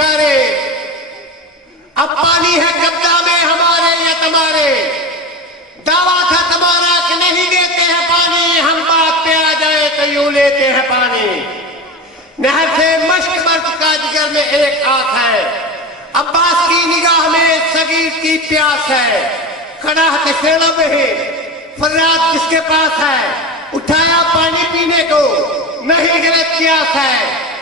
پکارے، اب پانی ہے قبضہ میں ہمارے یا تمہارے، دعویٰ تھا تمہارا کہ نہیں دیتے ہیں پانی، ہم بات پہ آ جائے تو یوں لیتے ہیں پانی۔ نہر سے مشک برف کا جگر میں ایک آنکھ ہے، عباس کی نگاہ میں صغیر کی پیاس ہے، کڑاہٹ سیڑب ہے فریاد کس کے پاس ہے، اٹھایا پانی پینے کو نہیں غلط قیاس ہے،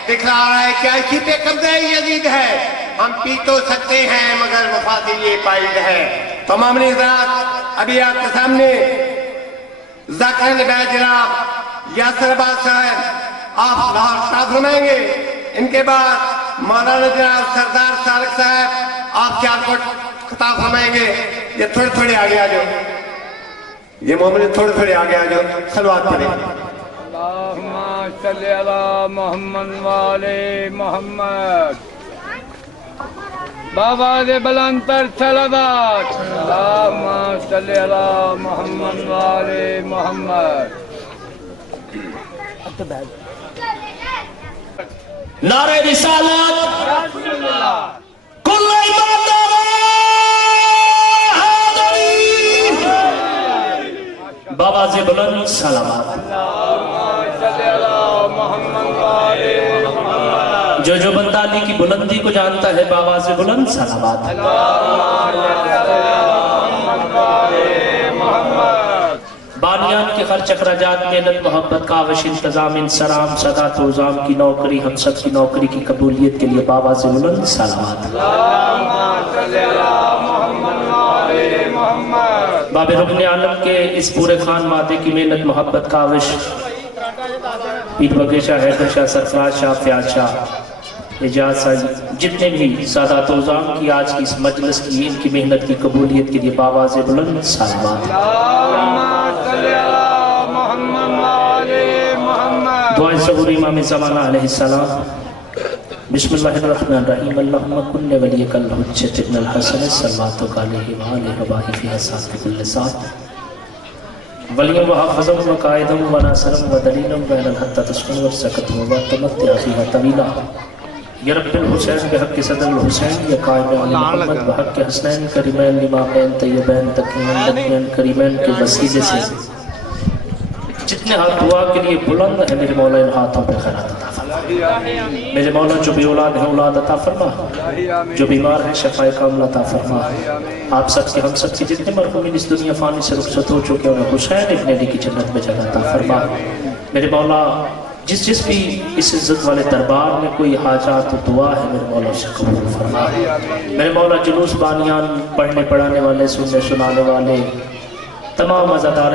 دکھا رہا ہے کیا اسی پہ قبضہ یزید ہے، ہم پی تو سکتے ہیں مگر وفادی یہ پائید ہے۔ تو معاملے حضرات ابھی آپ کے سامنے ذاکر نبی جناب یاسر عباس صاحب آپ لاہور شاد فرمائیں گے، ان کے بعد مولانا جناب سردار سالک صاحب آپ سیالکوٹ خطاب فرمائیں گے۔ یہ تھوڑے تھوڑے آگے آ جاؤ، یہ مومن تھوڑے تھوڑے آگے آ جاؤ، صلوات پڑھیں۔ اللہم صلی علی محمد وآل محمد، بابا دے بلند پر صلوات۔ اللہم صلی علی محمد وآل محمد۔ نعرہ رسالت کل ایماندار حاضری، بابا سے بلند سلامات۔ جو جو بندہ علی کی بلندی کو جانتا ہے بابا سے بلند سلامات۔ بانیان کے خرچ اخراجات محنت محبت کاوش انتظام انصرام صدات و عظام کی نوکری ہم سب کی نوکری کی قبولیت کے لیے بابا سے بلند سلامات۔ باب رکن عالم کے اس پورے خان مادے کی محنت محبت کاوش پیر بگے شاہ حیدر شاہ سرفراز شاہ فیاض شاہ اجاز شاہ جتنے بھی سادات و عظام کی آج کی اس مجلس کی ان کی محنت کی قبولیت کے لیے بابا سے بلند سلامات۔ دعائے ظہور امام زمانہ علیہ السلام۔ بسم اللہ الرحمن الرحیم، اللہم کن ولیک الحجت ابن الحسن صلواتک علیہ وآلہ وبارک فی حسات کل سات، ولیوں و حافظوں و قائدوں و ناصروں و دلیلوں بین الحق تسکن و سکتوں و تمتع فیہا طویلا، یا رب الحسین بحق صدر الحسین، یا قائم علی محمد بحق حسنین کریمین امامین طیبین تقیین نقیین کریمین کے وسیلے سے جتنے ہاتھ دعا کے لیے بلند ہیں میرے مولا ان ہاتھوں پہ خیرات عطا فرما۔ میرے مولا جو بھی اولاد ہیں اولاد عطا فرما، جو بیمار ہیں شفائے کاملہ عطا فرما۔ آپ سب کے ہم سب کے جتنے مرحومین اس دنیا فانی سے رخصت ہو چکے ہیں حسین ابن علی کی جنت میں جگہ عطا فرما۔ میرے مولا جس بھی اس عزت والے دربار میں کوئی حاجات و دعا ہے میرے مولا اسے قبول فرما۔ میرے مولا جلوس بانیان پڑھنے پڑھانے والے سننے سنانے والے تمام عزادار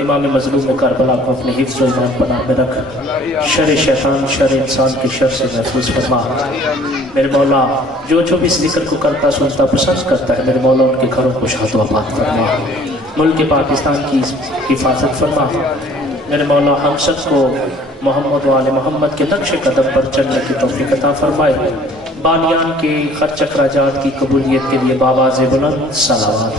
امام مظلوم کربلا کو اپنے حفظ و ایمان پناہ میں رکھ، شر شیطان شر انسان کی شر سے محفوظ فرما۔ میرے مولا جو بھی اس ذکر کو کرتا سنتا پسند کرتا ہے میرے مولا ان کے گھروں کو شاد و آباد فرما، ملک پاکستان کی حفاظت فرما۔ میرے مولا ہم سب کو محمد و آل محمد کے نقش قدم پر چلنے کی توفیق عطا فرمائے۔ بانیان کے خرچ اخراجات کی قبولیت کے لیے بابا سے بلند صلوات۔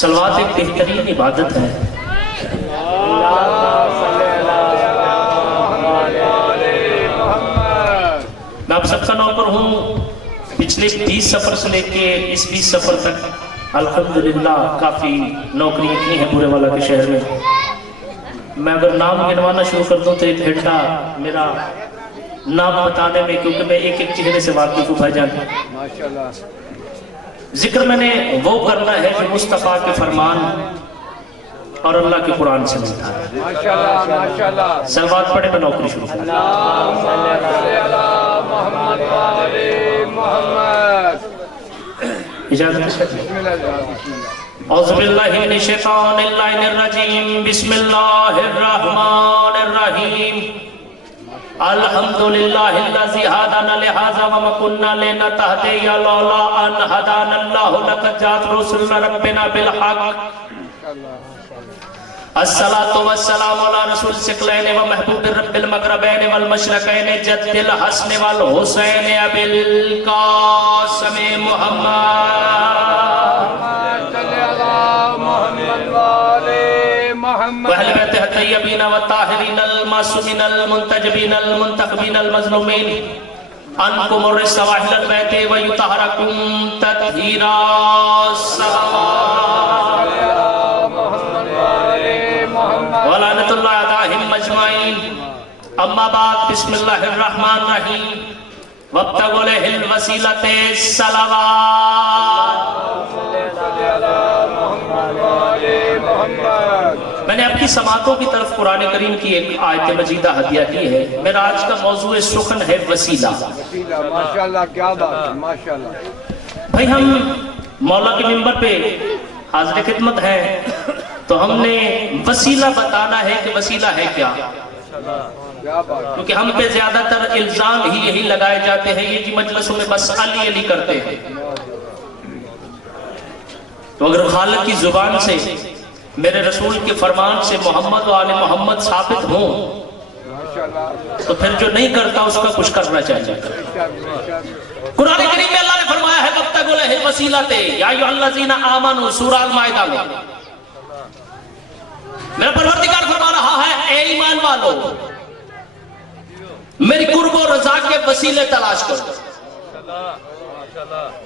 صلوات ایک بہترین عبادت ہے۔ میں آپ سب کا نوکر ہوں، پچھلے 20 سفر سے لے کے اس 20 سفر تک الحمدللہ کافی نوکریاں کی ہیں پورے والا کے شہر میں۔ میں اگر نام گنوانا شروع کر دوں تو ایک گھنٹہ میرا نام بتانے میں، کیونکہ میں ایک ایک چہرے سے واقف ہوں بھائی جان۔ ذکر میں نے وہ کرنا ہے جو مصطفیٰ کے فرمان اور اللہ کے قرآن سے ملتا ہے۔ صلوات پڑھے میں نوکری شروع کروں۔ اجازت ہے؟ اعوذ باللہ من الشیطان الرجیم، بسم اللہ الرحمن الرحیم۔ الحمدللہ الذی ہدانا لہذا وما کنا لنہتدی لولا ان ہدانا اللہ لقد جاءت رسل ربنا بالحق۔ الصلاة والسلام علی رسول ثقلین و محبوب رب المغربین والمشرقین جد الحسن والحسین ابی القاسم محمد وأهل بيت الطيبين والطاهرين المعصومين المنتجبين المنتخبين المظلومين عنكم الرجس واهل البيت ويطهركم تطهيرا ولعنة الله عليهم أجمعين اما بعد بسم الله الرحمن الرحيم وابتغوا له الوسيلة الصلوات. میں نے اپنی سماعتوں کی طرف قرآن کریم کی ایک آیت مجیدہ ہدیہ کی ہے. میرا آج کا موضوع سخن ہے وسیلہ. ماشاءاللہ کیا بات ہے ماشاءاللہ. بھائی ہم مولا کے منبر پہ حاضر خدمت ہیں تو ہم نے وسیلہ بتانا ہے کہ وسیلہ ہے کیا. کیونکہ ہم پہ زیادہ تر الزام ہی یہی لگائے جاتے ہیں یہ جی مجلسوں میں بس علی علی کرتے ہیں. تو اگر خالق کی زبان سے میرے رسول کے فرمان سے محمد و آل محمد ثابت ہوں تو پھر جو نہیں کرتا اس کا کچھ کرنا چاہیے. قرآن کریم میں اللہ نے فرمایا ہے وابتغوا لہ الوسیلۃ یا ایھا الذین آمنوا سورہ المائدہ میں میرا پروردگار فرما رہا ہے اے ایمان والو میری قرب و رضا کے وسیلے تلاش کرو.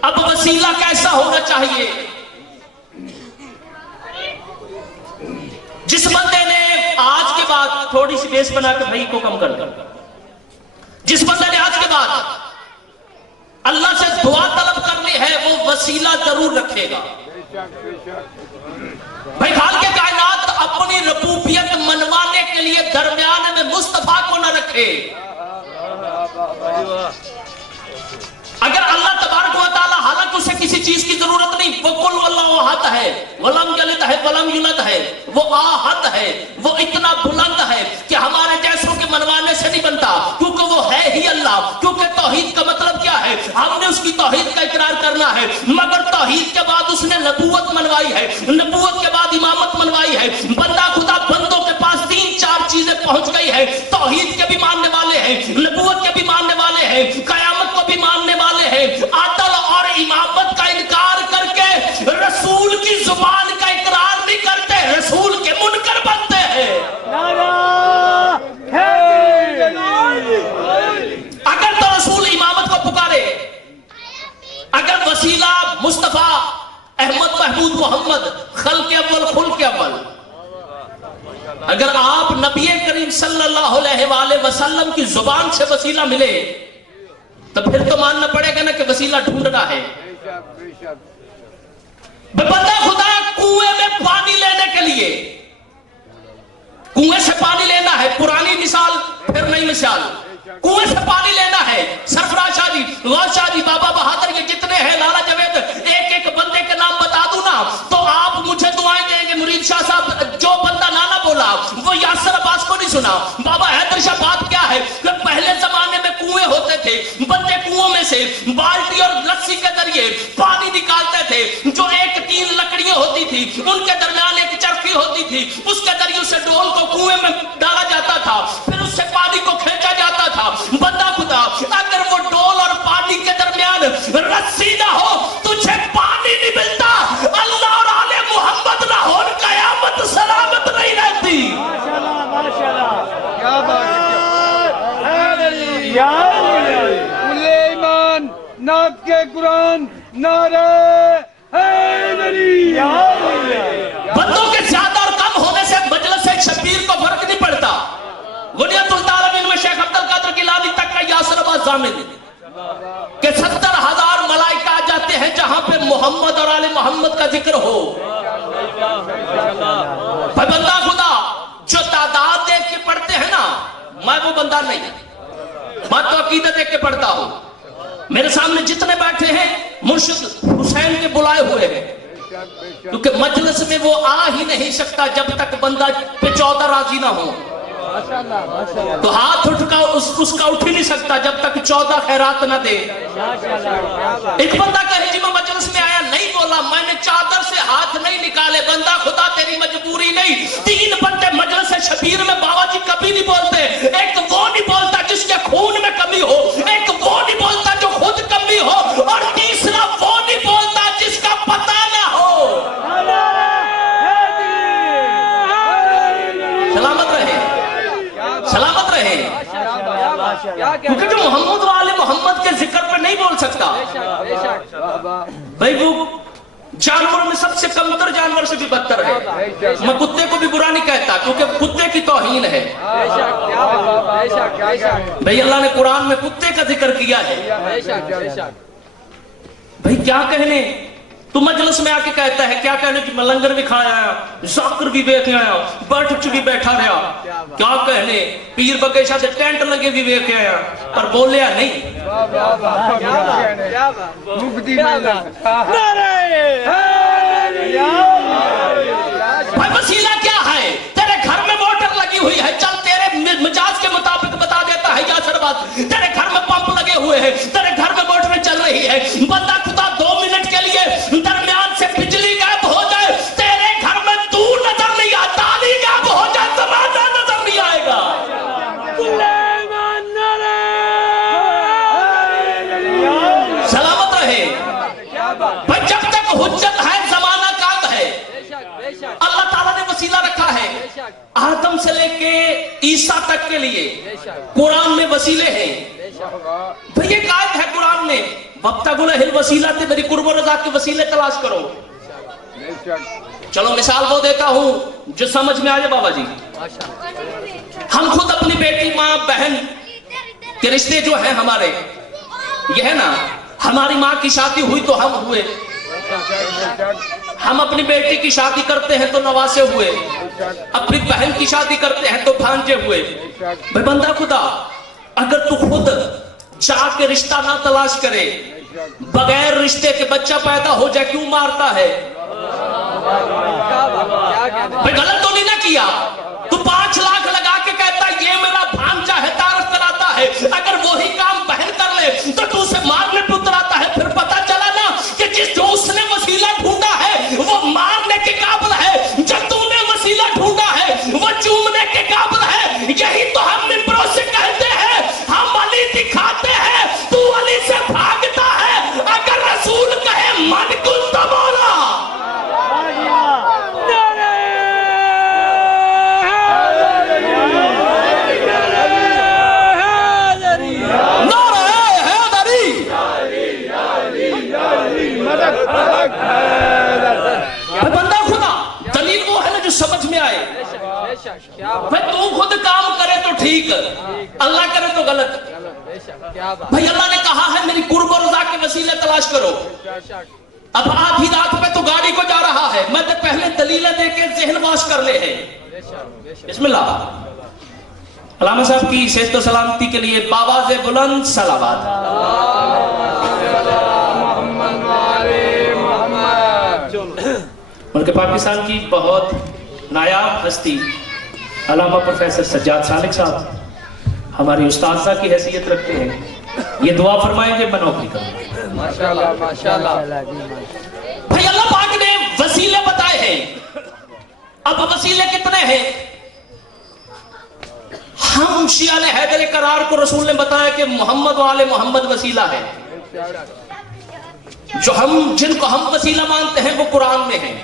اب وسیلہ کیسا ہونا چاہیے؟ جس بندے نے آج کے بعد تھوڑی سی بیس بنا کے بھائی کو کم کر دیا، جس بندے نے آج کے بعد اللہ سے دعا طلب کرنی ہے وہ وسیلہ ضرور رکھے گا. بھائی خالق کائنات اپنی ربوبیت منوانے کے لیے درمیان میں مصطفیٰ کو نہ رکھے. اگر اللہ تبارک و تعالی حالانکہ اسے کسی چیز کی ضرورت نہیں، وہ قل واللہ احد ہے ولم یلد ہے ولم یولد ہے، وہ احد ہے، وہ اتنا بلند ہے کہ ہمارے جیسوں کے منوانے سے نہیں بنتا کیونکہ وہ ہے ہی اللہ. کیونکہ توحید کا مطلب کیا ہے؟ ہم نے اس کی توحید کا اقرار کرنا ہے. مگر توحید کے بعد اس نے نبوت منوائی ہے، نبوت کے بعد امامت منوائی ہے. بندہ خدا بندوں کے پاس 3-4 چیزیں پہنچ گئی ہے. توحید کے بھی ماننے والے ہیں، نبوت کے بھی ماننے والے ہیں، قیامت کو بھی ماننے والے ہیں. عدل اور امامت کا انکار کر کے رسول کی زبان کا اقرار نہیں کرتے، رسول کے منکر بنتے ہیں. اگر تو رسول امامت کو پکارے، اگر وسیلہ مصطفیٰ احمد محمود محمد خلق اول خلق اول، اگر آپ نبی کریم صلی اللہ علیہ وآلہ وسلم کی زبان سے وسیلہ ملے تو پھر تو ماننا پڑے گا نا کہ وسیلہ ڈھونڈنا ہے. بندہ خدا کنویں میں پانی لینے کے لیے کنویں سے پانی لینا ہے، پرانی مثال پھر نئی مثال. کنویں سے پانی لینا ہے، سرفراز شاہ جی، غوث شاہ جی، بابا بہادر یہ جتنے ہیں، لالا جاوید، ایک ایک بندے کے نام بتا دوں نا تو آپ مجھے دعائیں دیں گے. مرید شاہ صاحب جو بندہ نانا بولا وہ یاسر عباس کو نہیں سنا. بابا حیدر شاہ بات کیا ہے کہ پہلے زمانے میں کنویں ہوتے تھے، بندے کنووں میں سے بالٹی اور لسی کے ذریعے پانی نکالتے تھے. جو 1-3 لکڑیاں ہوتی تھی ان کے درمیان ایک چرخی ہوتی تھی، اس کے ذریعے سے ڈول کو کنویں میں ڈالا جاتا تھا، پھر اس سے پانی کو کھینچا جاتا تھا. بندہ خدا اگر وہ ڈول اور پانی کے درمیان رسی نہ ہو تجھے پانی نہیں ملتا. اللہ اور آل محمد نہ ہو قیامت سلامت نہیں رہتی. کیا بات ہے. کل ایمان نعت کے قرآن نعرہ حیدری. بندوں کے زیادہ اور کم ہونے سے مجلس شبیر کو فرق نہیں پڑتا. غنیت الطالبین میں شیخ عبد القادر گیلانی تک کا یاسر عباس ضامن کہ 70,000 ملائکہ آ جاتے ہیں جہاں پہ محمد اور آل محمد کا ذکر ہو. بھائی بندہ خدا جو تعداد دیکھ کے پڑھتے ہیں نا، میں وہ بندہ نہیں، میں تو عقیدہ دیکھ کے پڑھتا ہوں. میرے سامنے جتنے بیٹھے ہیں مرشد حسین کے بلائے ہوئے ہیں، کیونکہ مجلس میں وہ آ ہی نہیں سکتا جب تک بندہ پہ 14 راضی نہ ہو. تو ہاتھ اٹھ کا اس کا اٹھ ہی نہیں سکتا جب تک 14 خیرات نہ دے. ایک بندہ کہے جی میں مجلس میں آیا نہیں بولا، میں نے چادر سے ہاتھ نہیں نکالے. بندہ خدا تیری مجبوری نہیں. 3 بندے مجلس شبیر میں بابا جی کبھی نہیں بولتے. ایک وہ نہیں بولتا جس کے خون میں کمی ہو، ایک وہ نہیں بولتا جو خود کمی ہو، اور تیسرا وہ نہیں بولتا جس کا پتہ نہ ہو. سلامت کیونکہ جو محمد والے محمد کے ذکر پہ نہیں بول سکتا بھائی وہ جانور میں سب سے کمتر جانور سے بھی بدتر ہے. میں کتے کو بھی برا نہیں کہتا کیونکہ کتے کی توہین ہے. بھائی اللہ نے قرآن میں کتے کا ذکر کیا ہے. بھائی کیا کہنے تو مجلس میں آ کے کہتا ہے کیا کہنے کہ میں لنگر بھی کھایا آیا, ذاکر بھی بیٹھ آیا, بیٹھ بھی بیٹھا رہا. کیا کہنے پیر بگیشہ سے ٹینٹ لگے بھی بیٹھ آیا پر بولیا نہیں. بھائی وسیلہ کیا ہے؟ تیرے گھر میں موٹر لگی ہوئی ہے, چل تیرے مجاز کے مطابق بتا دیتا ہے یاسر بات. تیرے گھر میں پمپ لگے ہوئے ہیں, تیرے گھر میں موٹر چل رہی ہے, بندہ خدا 2 منٹ کے لیے درمیان سے بجلی غائب ہو جائے, تیرے گھر میں تو نظر نہیں آتا, علی غائب ہو جائے زمانہ نظر نہیں آئے گا. سلامت رہے بھائی, جب تک حجت ہے زمانہ کام ہے. اللہ تعالیٰ نے وسیلہ رکھا ہے آدم سے لے کے عیسیٰ تک کے لیے. قرآن میں وسیلے ہیں بھئی, یہ قائد ہے قرآن میں وَابْتَغُوا إِلَيْهِ الْوَسِيلَةَ, میری قرب و رضا کے وسیلے تلاش کرو. چلو مثال وہ دیتا ہوں جو سمجھ میں آئے بابا جی. ہم خود اپنی بیٹی ماں بہن کے رشتے جو ہیں ہمارے, یہ ہے نا, ہماری ماں کی شادی ہوئی تو ہم ہوئے, ہم اپنی بیٹی کی شادی کرتے ہیں تو نواسے ہوئے, اپنی بہن کی شادی کرتے ہیں تو بھانجے ہوئے. بھائی بندہ خدا, اگر تو خود جا کے رشتہ نہ تلاش کرے, بغیر رشتے کے بچہ پیدا ہو جائے, کیوں مارتا ہے؟ بھائی غلط تو نہیں نہ کیا, تو 5 لاکھ لگا کے کہتا یہ میرا بھانجا ہے, تعارف کراتا ہے. اگر وہی کام بہن کر لے تو تو اسے مارنے پہ اتراتا ہے. پھر پتا چلا نا کہ جو اس نے وسیلہ ڈھونڈا ہے وہ مارنے کے قابل ہے, جب تم نے وسیلہ ڈھونڈا ہے وہ چومنے کے قابل ہے. یہی تو ہم ممبروں سے کہتے ہیں, ہم علی دکھاتے ہیں, تو علی سے بھاگتا ہے. اگر رسول کہے من کن تو مولا. بندہ خدا, دلیل وہ ہے نا جو سمجھ میں آئے. بھائی تو خود کام کرے تو ٹھیک, اللہ کرے تو غلط. بھائی اللہ نے کہا ہے میری قرب و رضا کے وسیلے تلاش کرو. اب آدھی رات پہ تو گاڑی کو جا رہا ہے, میں تو پہلے دلیلیں دے کے ذہن واش کر لے ہیں. بسم اللہ. علامہ صاحب کی صحت و سلامتی کے لیے باواز بلند صلوات. ملک پاکستان کی بہت نایاب ہستی علامہ پروفیسر سجاد سالک صاحب ہماری استاذہ کی حیثیت رکھتے ہیں. یہ دعا فرمائیں گے میں نوکری کروں. ماشاءاللہ ماشاءاللہ. بھائی اللہ پاک نے وسیلے بتائے ہیں. اب وسیلے کتنے ہیں؟ ہم شیعہ حیدر کرار کو رسول نے بتایا کہ محمد والے محمد وسیلہ ہے. جن کو ہم وسیلہ مانتے ہیں وہ قرآن میں ہیں.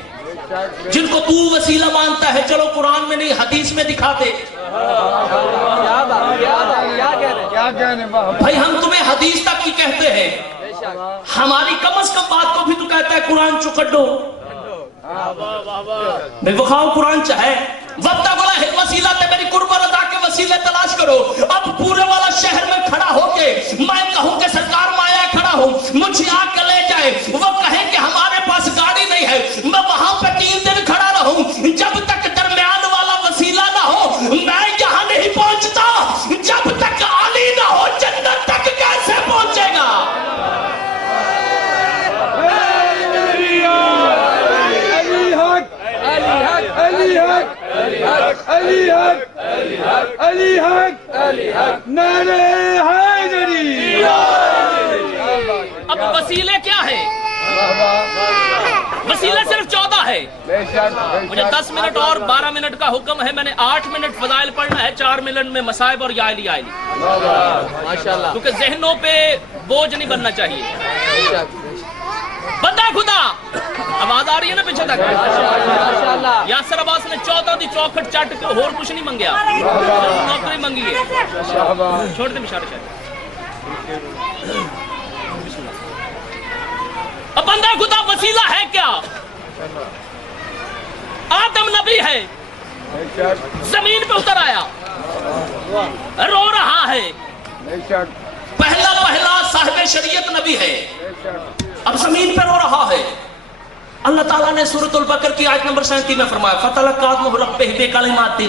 جن کو تو وسیلہ مانتا ہے چلو قرآن میں نہیں حدیث میں دکھا دے. بھائی ہم تمہیں حدیث تک کی کہتے ہیں, ہماری کم از کم بات کو بھی تو کہتا ہے قرآن چکڈو. میں بخاؤ قرآن چاہے وَابْتَغُوا إِلَيْهِ الْوَسِيلَةَ, میری قرب و رضا کے وسیلے تلاش کرو. اب پورے والا شہر میں کھڑا ہو کے میں کہوں کہ سرکار مایا کھڑا ہوں, مجھے آ کے لے جائے. وہ کہیں کہ ہمارے پاس گاڑی نہیں ہے, میں وہاں پہ 3 دن کھڑا رہوں. جب تک درمیان والا وسیلہ نہ ہو میں یہاں نہیں پہنچتا. جب تک علی نہ ہو جنت تک کیسے پہنچے گا؟ علی حق علی حق نعرہ حیدری. اب وسیلے کیا ہے؟ وسیلہ صرف 14 ہے. مجھے 10 منٹ اور 12 منٹ کا حکم ہے. میں نے 8 منٹ فضائل پڑھنا ہے, 4 منٹ میں مصائب اور یا علی ماشاءاللہ, کیونکہ ذہنوں پہ بوجھ نہیں بننا چاہیے. بندہ خدا آواز آ رہی ہے نا پیچھے تک؟ یاسر عباس نے 14 دی چوکھٹ چٹ کے اور کچھ نہیں منگیا, نوکری منگی ہے. چھوڑ دے مشارے شاید. اب بندہ خدا وسیلہ ہے کیا؟ آدم نبی ہے، زمین پہ اتر آیا، رو رہا ہے، پہلا صاحب شریعت نبی ہے، اب زمین پہ رو رہا ہے۔ اللہ تعالیٰ نے سورۃ البقرہ کی آیت نمبر 37 میں فرمایا فَتَلَقَّىٰ آدَمُ رَبِّهِ بِكَلِمَاتٍ،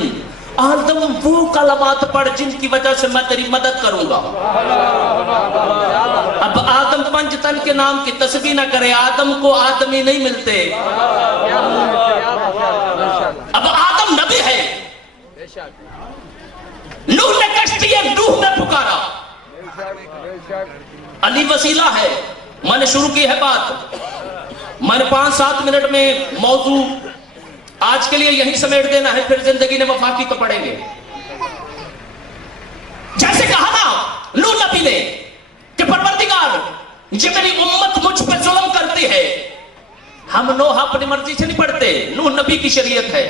آدم وہ کلمات پڑھ جن کی وجہ سے میں تیری مدد کروں گا۔ اب آدم پنجتن کے نام کی تسبیح نہ کرے، آدم کو آدمی نہیں ملتے۔ اب آدم نبی ہے، نوح نے کشتی نوح میں پکارا، علی وسیلہ ہے۔ میں نے شروع کی ہے بات، میں نے 5-7 منٹ میں موضوع آج کے لیے یہی سمیٹ دینا ہے، پھر زندگی نے وفاقی تو پڑھیں گے۔ جیسے کہا نا نوح نبی نے کہ پروردگار یہ میری امت مجھ پہ ظلم کرتی ہے، ہم نوح اپنی مرضی سے نہیں پڑھتے، نوح نبی کی شریعت ہے۔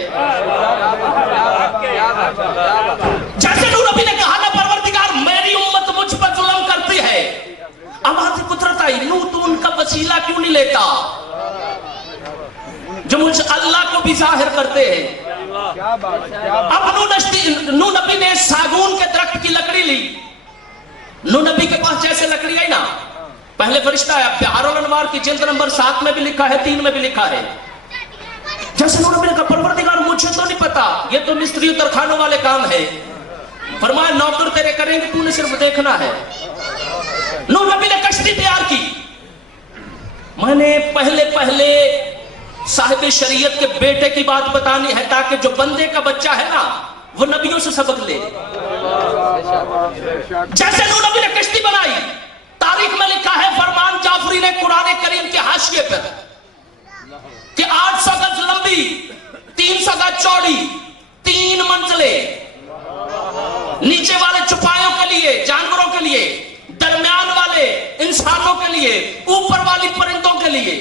جیسے نوح نبی نے کہا نا پروردگار میری امت مجھ پہ ظلم کرتی ہے، آواز قدرت آئی، نوح تو ان کا وسیلہ کیوں نہیں لیتا جو مجھ اللہ کو بھی ظاہر کرتے ہیں؟ اب نوح نبی نے ساگون کے درخت کی لکڑی لی، نوح نبی کے پاس جیسے لکڑی آئی نا، پہلے فرشتہ آیا، بحار الانوار کی جلد نمبر 7 میں بھی لکھا ہے، 3 میں بھی لکھا ہے۔ جیسے نوح نبی نے کہا پروردگار مجھے تو نہیں پتا، یہ تو مستری و ترخانوں والے کام ہے، فرمایا نوکر تیرے کریں گے، تو نے صرف دیکھنا ہے۔ نوح نبی نے کشتی تیار کی۔ میں نے پہلے صاحب شریعت کے بیٹے کی بات بتانی ہے تاکہ جو بندے کا بچہ ہے نا وہ نبیوں سے سبق لے۔ جیسے نوح نبی نے کشتی بنائی، تاریخ میں لکھا ہے فرمان جعفری نے قرآن کریم کے حاشیے پر کہ 800 گز لمبی، 300 گز چوڑی، 3 منزلیں، نیچے والے چپایوں کے لیے، جانوروں کے لیے، درمیان والے انسانوں کے لیے، اوپر والی پرندوں کے لیے۔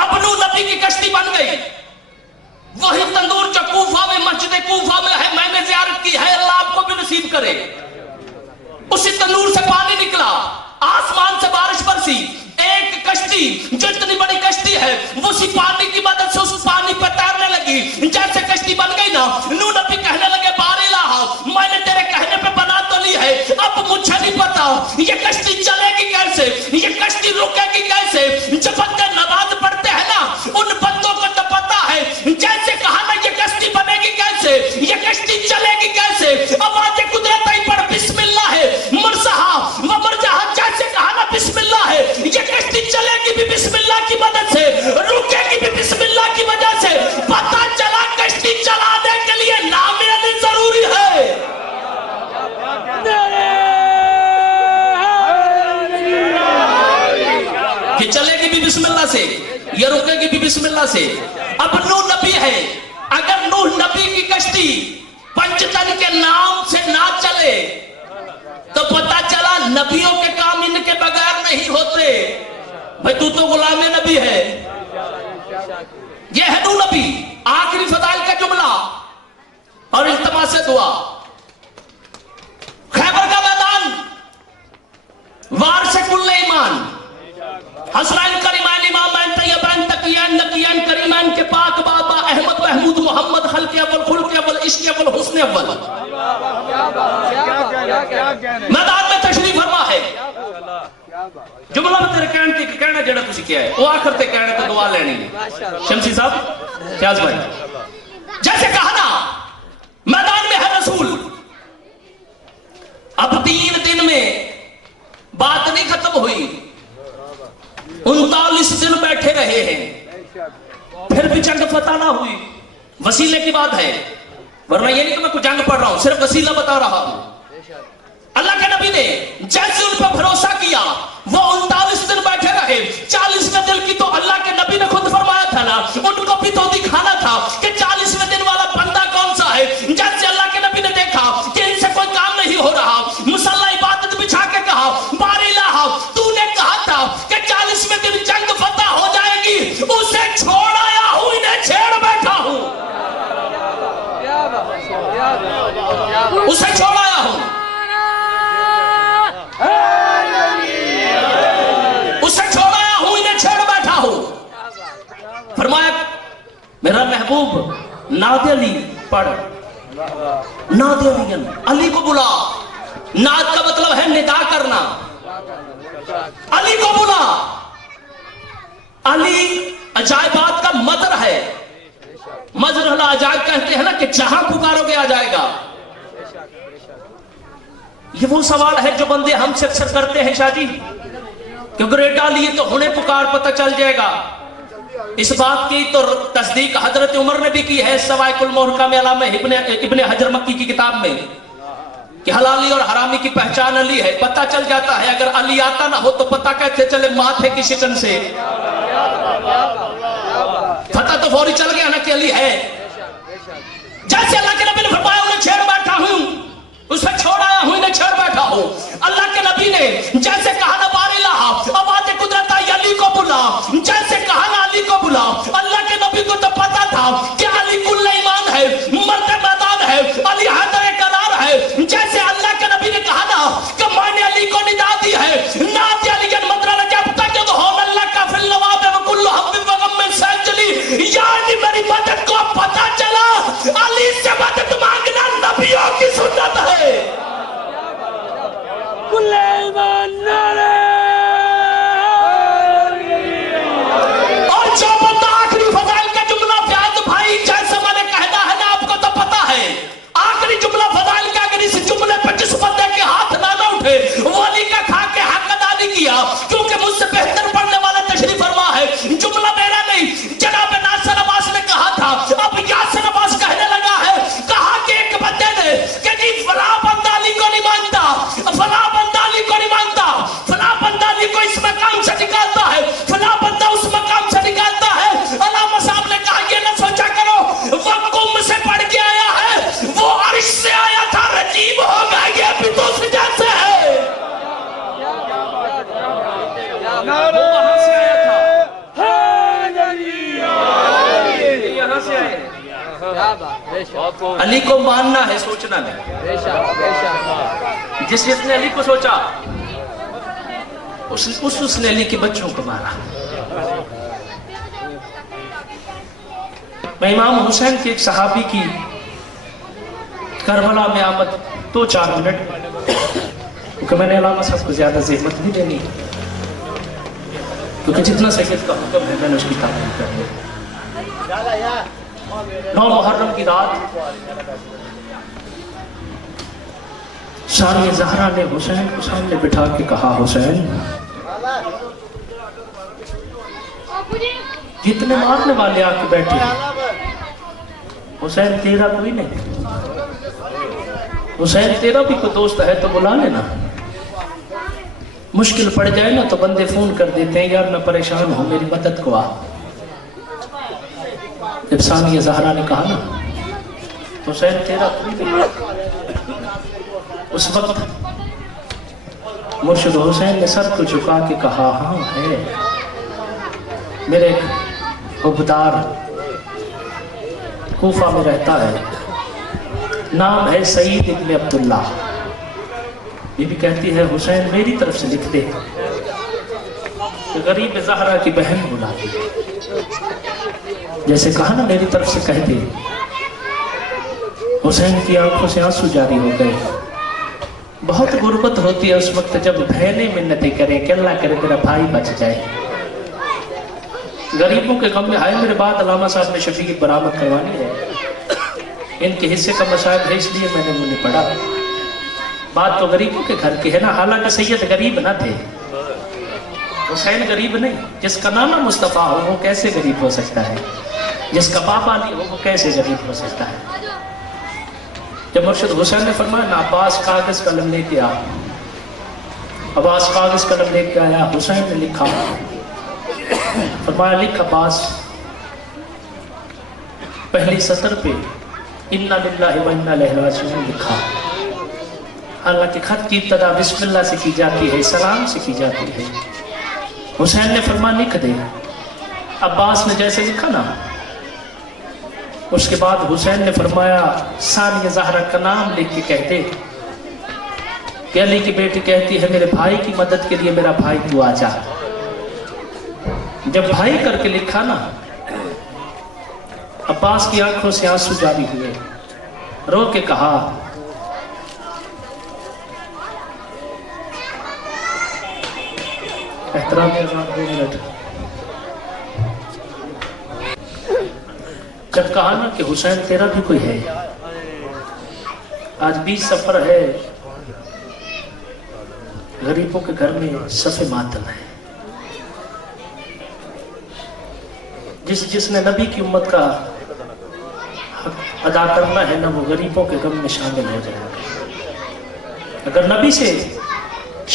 اب نوح نبی کی کشتی بن گئی، وہی تندور جو کوفہ میں، مسجد کوفہ میں ہے، میں نے زیارت کی ہے، اللہ آپ کو بھی نصیب کرے۔ اسی تندور سے پانی نکلا، آسمان سے بارش برسی، ایک کشتی جو اتنی بڑی کشتی ہے وہ اسی پانی کی مدد سے اس پانی پر تیرنے لگی۔ جیسے کشتی بن گئی نا، نوح نبی کہنے لگے بار الہ میں نے تیرے کہنے پہ بنا تو لی ہے، اب مجھے نہیں پتا یہ کشتی چلے گی کیسے، یہ کشتی رکے گی کیسے۔ جب بندے نماز پڑھتے ہیں نا ان بندوں کو تو پتا ہے، جیسے کہا نا یہ کشتی بنے گی کیسے، یہ کشتی چلے گی کیسے، آواز قدرت ہی پر بسم اللہ ہے مرسہا و مرجہا، جیسے کہا نا بسم اللہ ہے، یہ کشتی چلے گی بھی بسم اللہ کی مدد سے، رکے گی بھی بسم اللہ کی وجہ سے۔ پتہ چلا کشتی چلانے کے لیے نام علی ضروری ہے۔ کہ چلے گی بھی بسم اللہ سے، یہ رکے گی بھی بسم اللہ سے۔ اب نوح نبی ہے، اگر نوح نبی کی کشتی پنجتن کے نام سے نہ چلے تو پتہ چلا نبیوں کے کام ان کے بغیر نہیں ہوتے۔ بھائی تو غلام نبی ہے۔ یہ ہے نوح نبی، آخری فضائل کا جملہ اور التماس دعا۔ خیبر کا میدان، وارث کل ایمان، حسنین کریمین امامین طیبین تقیین نقیین کریمین کے پاک بابا احمد محمود محمد خلق اول خلق اول عشق اول حسن اول میدان میں تشریف فرما ہے۔ جملہ میں تیرے کہنا جڑا تسی کیا ہے وہ آخر تے کہنے تو دعا لینی ہے۔ شمسی صاحب فیاض بھائی، جیسے کہا نا میدان میں ہے رسول، اب 3 دن میں بات نہیں ختم ہوئی، 39 دن بیٹھے رہے ہیں، پھر بھی جنگ فتح نہ ہوئی۔ وسیلے کی بات ہے، ورنہ یہ نہیں کہ میں کوئی جنگ پڑھ رہا ہوں، صرف وسیلہ بتا رہا ہوں۔ اللہ کے نبی نے جیسے ان پر بھروسہ کیا وہ 39 دن بیٹھے رہے۔ 40ویں دن کی تو اللہ کے نبی نے خود فرمایا تھا نا، ان کو بھی تو دکھانا تھا کہ 40ویں دن والا بندہ کون سا ہے۔ جیسے اللہ کے نبی نے دیکھا کہ ان سے کوئی کام نہیں ہو رہا، مصلی عبادت بچھا کے کہا بار الہ تو نے کہا تھا کہ 40ویں دن جنگ فتح ہو جائے گی، اسے چھوڑ آیا ہوں، انہیں چھیڑ بیٹھا ہوں، اسے چھوڑ آیا ہوں۔ میرا محبوب ناد علی پڑھ، ناد علی، علی کو بلا. ناد کا مطلب ہے ندا کرنا. علی کو بلا. علی عجائبات کا مظہر ہے. مظہر العجائب کہتے ہیں نا کہ جہاں پکارو گے آ جائے گا. یہ وہ سوال ہے جو بندے ہم سے اکثر کرتے ہیں شاہ جی کہ گریٹا لیے تو ہنے پکار پتہ چل جائے گا. اس بات کی تو تصدیق حضرت عمر نے بھی کی ہے سوائق المحکم علامہ ابن حجر مکی کی کتاب میں کہ حلالی اور حرامی کی پہچان علی ہے. پتہ چل جاتا ہے. اگر علی آتا نہ ہو تو پتہ کیسے چلے ماتھے کی شکن سے؟ پتہ تو فوری چل گیا نا کہ علی ہے. جیسے اللہ کے نبی نے فرمایا انہیں چھیڑ بیٹھا ہوں، اسے چھوڑ آیا ہوں، انہیں چھیڑ بیٹھا ہوں. اللہ کے نبی نے جیسے کہا نا بار الہ آواز قدرت آئی علی کو بلا، جیسے کہا نا علی کو بلا. اللہ کے نبی کو تو پتا تھا کہ علی کل ایمان ہے، مرد میدان ہے، علی حیدر قرار ہے. جیسے اللہ کے نبی نے کہا نا کہ میں نے علی کو ندا دی ہے، ناد علی کے مدرہ جب تک جو ہون اللہ کا فی النواب وکل حب وغم من سجلی. یعنی میری مدد کو پتا چلا علی سے مدد مانگنا نبیوں کی سنت ہے. کل ایمان نعرہ. اور جو بندہ آخری فضائل کا جملہ فیاض بھائی جیسے میں نے کہنا ہے نا آپ کو تو پتا ہے آخری جملہ فضائل کا اگر اس جملے پر جس بندے کے ہاتھ نہ اٹھے وہ علی کا کھا کے حق ادا نہیں کیا. کیونکہ مجھ سے بہتر پڑھنے والا تشریف فرما ہے. جملہ میرا نہیں جناب ناصر عباس نے کہا تھا. اب یاسر عباس کہنے لگا ہے کہا کہ ایک بندے نے کہ جی فلاں بندہ علی کو نہیں مانتا، فلاں بندہ علی کو نہیں مانتا، فلاں بندہ علی کو اس مقام سے نکالتا ہے، فلاں بندہ اس مقام سے نکالتا ہے. علامہ صاحب نے کہا یہ نہ سوچا کرو وہ قم سے پڑھ کے آیا ہے، وہ عرش سے آیا تھا، رجیب ہوگا یہ بھی تو اس جیسے ہے. نعرہ یہاں سے آئے. علی کو ماننا ہے، سوچنا نہیں. جس نے علی کو سوچا اس نے علی کے بچوں کو مارا. میں امام حسین کے ایک صحابی کی کربلا میں آمد 2-4 منٹ کیونکہ میں نے علامہ صاحب کو زیادہ زحمت نہیں دینی کیونکہ جتنا سید کا حکم ہے میں نے اس کی تعلیم کر لی. 9 محرم کی رات ثانیہ زہرا نے حسین کو سامنے بٹھا کے کہا حسین جتنے مارنے والے آ کے بیٹھے حسین تیرا کوئی نہیں، حسین تیرا بھی کوئی دوست ہے تو بلا لینا. مشکل پڑ جائے نا تو بندے فون کر دیتے ہیں یار میں پریشان ہوں میری مدد کو آ. جب ثانیہ زہرا نے کہا نا حسین تیرا کوئی نہیں، اس وقت مرشد حسین نے سر کو جھکا کے کہا ہاں ہے. میرے عبدار کوفہ میں رہتا ہے، نام ہے سعید ابن عبداللہ. یہ بھی کہتی ہے حسین میری طرف سے لکھ دے کہ غریب زہرا کی بہن بلا دی. جیسے کہا نا میری طرف سے کہہ دے. حسین کی آنکھوں سے آنسو جاری ہو گئے. بہت غربت ہوتی ہے اس وقت جب بہنیں منتیں کریں کہ اللہ کرے میرا بھائی بچ جائے. غریبوں کے غم میں آئے میرے بعد علامہ صاحب نے شفیع برآمد کروانی ہے. ان کے حصے کا مصائب ہے اس لیے میں نے انہیں پڑھا. بات تو غریبوں کے گھر کی ہے نا. حالانکہ سید غریب نہ تھے، حسین غریب نہیں. جس کا نام مصطفیٰ ہو وہ کیسے غریب ہو سکتا ہے؟ جس کا بابا نہیں ہو وہ کیسے غریب ہو سکتا ہے؟ جب مرشد حسین نے فرمایا نا عباس کاغذ قلم لے کے آ. عباس کاغذ قلم لے کے آیا. حسین نے لکھا، فرمایا لکھ عباس. پہلی سطر پہ اِنَّا لِلَّهِ وَإِنَّا إِلَيْهِ رَاجِعُونَ لکھا. حالانکہ خط کی ابتدا بسم اللہ سے کی جاتی ہے، سلام سے کی جاتی ہے. حسین نے فرمایا لکھ دے. عباس نے جیسے لکھا نا اس کے بعد حسین نے فرمایا ثانیہ زہرا کا نام لکھ کے کہتے کہ علی کی بیٹی کہتی ہے میرے بھائی کی مدد کے لیے میرا بھائی تو آ جا. جب بھائی کر کے لکھا نا عباس کی آنکھوں سے آنسو جاری ہوئے، رو کے کہا احترام اذان 2 منٹ۔ جب کہا نا کہ حسین تیرا بھی کوئی ہے، آج 20 سفر ہے، غریبوں کے گھر میں صف ماتم ہے، جس نے نبی کی امت کا حق ادا کرنا ہے نا، وہ غریبوں کے غم میں شامل ہو جائے گا۔ اگر نبی سے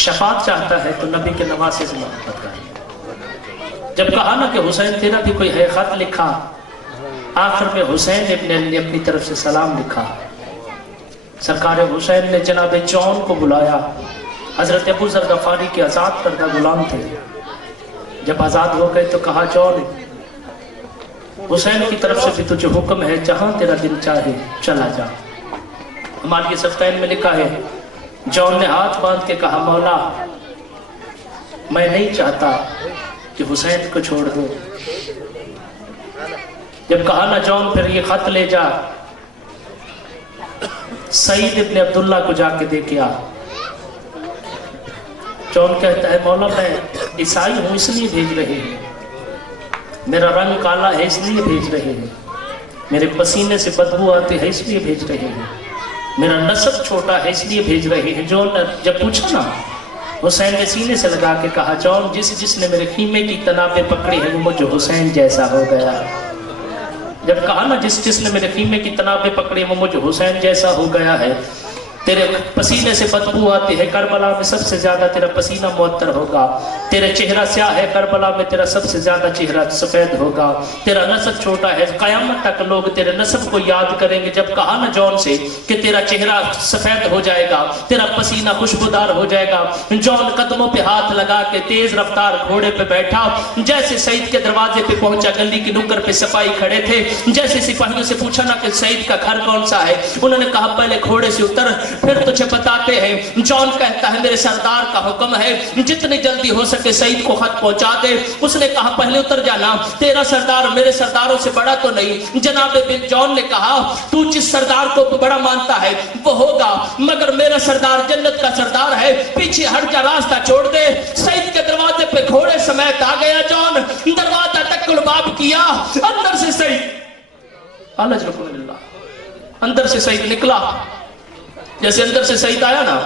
شفاعت چاہتا ہے تو نبی کے نواسے سے محبت کرے۔ جب کہا نا کہ حسین تیرا بھی کوئی ہے، خط لکھا، آخر میں حسین ابن علی نے اپنی طرف سے سلام لکھا۔ سرکار حسین نے جناب جون کو بلایا، حضرت ابو ذر غفاری کے آزاد کردہ غلام تھے، جب آزاد ہو گئے تو کہا جون حسین کی طرف سے بھی تجھے حکم ہے، جہاں تیرا دل چاہے چلا جا۔ ہمارے صفتین میں لکھا ہے جون نے ہاتھ باندھ کے کہا مولا میں نہیں چاہتا کہ حسین کو چھوڑ دو۔ جب کہا نا جون پھر یہ خط لے جا سعید ابن عبداللہ کو جا کے دے کے آ۔ جون کہتا ہے مولا میں عیسائی ہوں اس لیے بھیج رہے ہیں، میرا رنگ کالا ہے اس لیے بھیج رہے ہیں، میرے پسینے سے بدبو آتی ہے اس لیے بھیج رہے ہیں، میرا نسب چھوٹا ہے اس لیے بھیج رہے ہیں۔ جون نے جب پوچھا نا، حسین نے سینے سے لگا کے کہا جون جس نے میرے خیمے کی تنابیں پکڑی ہیں وہ مجھے حسین جیسا ہو گیا۔ جب کہا نا جس نے میرے خیمے کی تنابیں پکڑی وہ مجھے حسین جیسا ہو گیا ہے، تیرے پسینے سے بدبو آتی ہے، کربلا میں سب سے زیادہ تیرا پسینہ معطر ہوگا، تیرے چہرہ سیاہ ہے، کربلا میں تیرا سب سے زیادہ چہرہ سفید ہوگا، تیرا نسب چھوٹا ہے، قیامت تک لوگ تیرے نسب کو یاد کریں گے۔ جب کہا نا جون سے کہ تیرا چہرہ سفید ہو جائے گا، تیرا پسینہ خوشبودار ہو جائے گا، جون قدموں پہ ہاتھ لگا کے تیز رفتار گھوڑے پہ بیٹھا، جیسے سعید کے دروازے پہ پہنچا، گلی کی نکر پہ سپاہی کھڑے تھے، جیسے سپاہیوں سے پوچھا نا کہ سعید کا گھر کون سا ہے، انہوں نے کہا پہلے گھوڑے سے اتر پھر تجھے بتاتے ہیں۔ جون کہتا ہے میرے سردار کا حکم ہے جتنی جلدی ہو سکے سعید کو خط پہنچا دے۔ اس نے کہا پہلے اتر جانا، تیرا سردار میرے سرداروں سے بڑا تو نہیں۔ جناب بن جون نے کہا تو جس سردار کو بڑا مانتا ہے وہ ہوگا، مگر میرا سردار جنت کا سردار ہے، پیچھے ہٹ جا، راستہ چھوڑ دے۔ سعید کے دروازے پہ گھوڑے سمیت آ گیا جون، دروازہ تک لباب کیا، اندر سے سعید اندر سے سعید نکلا۔ جیسے اندر سے سعید آیا نا،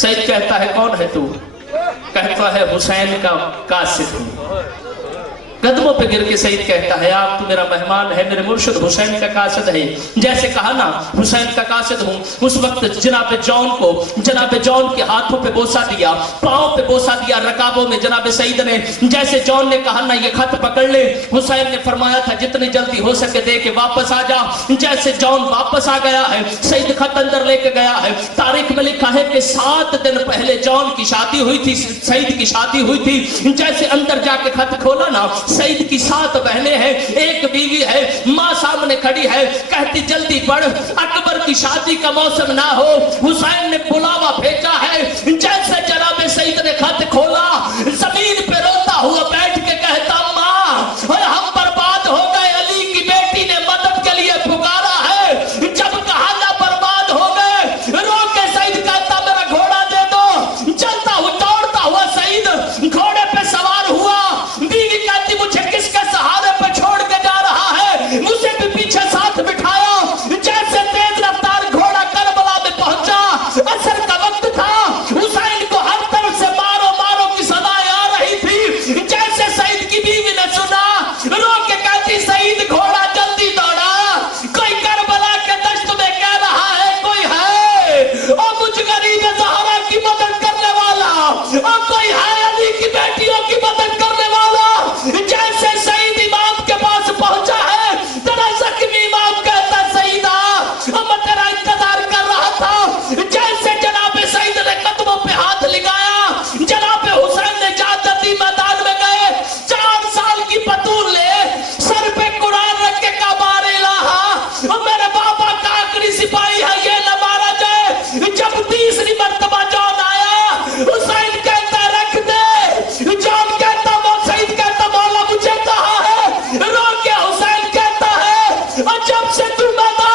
سعید کہتا ہے کون ہے تو؟ کہتا ہے حسین کا قاصد ہوں۔ قدموں پہ گر کے سعید کہتا ہے آپ تو میرا مہمان ہے، میرے مرشد حسین کا قاصد ہے۔ جیسے کہا نا حسین کا قاصد ہوں، اس وقت جناب جون کے ہاتھوں پہ بوسہ دیا، پاؤں پہ بوسہ دیا، رکابوں میں جناب سعید نے۔ جیسے جون نے کہا نا یہ خط پکڑ لے، حسین نے فرمایا تھا جتنی جلدی ہو سکے دے کے واپس آ جا۔ جیسے جون واپس آ گیا ہے، سعید خط اندر لے کے گیا ہے۔ تاریخ میں لکھا ہے کہ 7 دن پہلے جون کی شادی ہوئی تھی، سعید کی شادی ہوئی تھی۔ جیسے اندر جا کے خط کھولا نا، سعید کی 7 بہنیں ہیں، 1 بیوی ہے، ماں سامنے کھڑی ہے، کہتی جلدی پڑھ اکبر کی شادی کا موسم نہ ہو، حسین نے بلاوا بھیجا ہے۔ جیسے جناب سعید نے خط کھولا، زمین پہ روتا ہوا بیٹھ کے کہتا ماں ہم برباد ہو گئے، علی کی بیٹی نے مدد کے لیے پکارا ہے، جب کہا نہ برباد ہو گئے، رو کے سعید کہتا میرا گھوڑا دے دو۔ چلتا ہوا دوڑتا ہوا سعید گھوڑے پہ سوار ہوا، بیوی کہتی مجھے کس کے سہارے پہ چھوڑ کے جا رہا ہے، مجھے بھی پیچھے ساتھ بٹھایا۔ جیسے تیز رفتار گھوڑا کربلا میں پہنچا، عصر کا وقت تھا، حسین کو ہر طرف سے مارو اور جب سے تو میدان